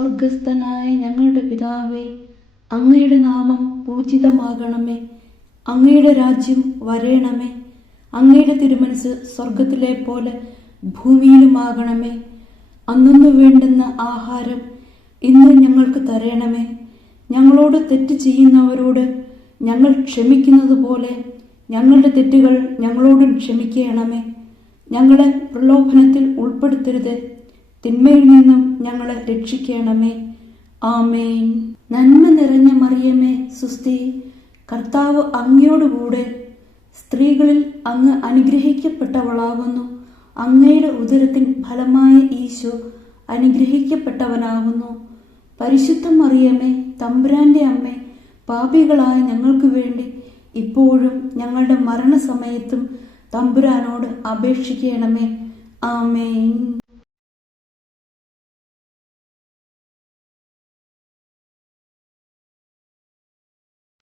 സ്വർഗസ്ഥനായ ഞങ്ങളുടെ പിതാവേ, അങ്ങയുടെ നാമം പൂജിതമാകണമേ. അങ്ങയുടെ രാജ്യം വരേണമേ. അങ്ങയുടെ തിരുമനസ് സ്വർഗത്തിലെ പോലെ ഭൂമിയിലുമാകണമേ. അന്നു വേണ്ടുന്ന ആഹാരം ഇന്ന് ഞങ്ങൾക്ക് തരണമേ. ഞങ്ങളോട് തെറ്റ് ചെയ്യുന്നവരോട് ഞങ്ങൾ ക്ഷമിക്കുന്നത് പോലെ ഞങ്ങളുടെ തെറ്റുകൾ ഞങ്ങളോടും ക്ഷമിക്കണമേ. ഞങ്ങളെ പ്രലോഭനത്തിൽ ഉൾപ്പെടുത്തരുത്, തിന്മയിൽ നിന്നും ഞങ്ങളെ രക്ഷിക്കണമേ. ആമേൻ. നന്മ നിറഞ്ഞ മറിയമേ, സുസ്തി, കർത്താവ് അങ്ങയോടുകൂടെ സ്ത്രീകളിൽ അങ്ങ് അനുഗ്രഹിക്കപ്പെട്ടവളാകുന്നു. അങ്ങയുടെ ഉദരത്തിൻ ഫലമായ ഈശോ അനുഗ്രഹിക്കപ്പെട്ടവനാകുന്നു. പരിശുദ്ധ മറിയമേ, തമ്പുരാന്റെ അമ്മേ, പാപികളായ ഞങ്ങൾക്ക് വേണ്ടി ഇപ്പോഴും ഞങ്ങളുടെ മരണസമയത്തും തമ്പുരാനോട് അപേക്ഷിക്കണമേ. ആമേൻ.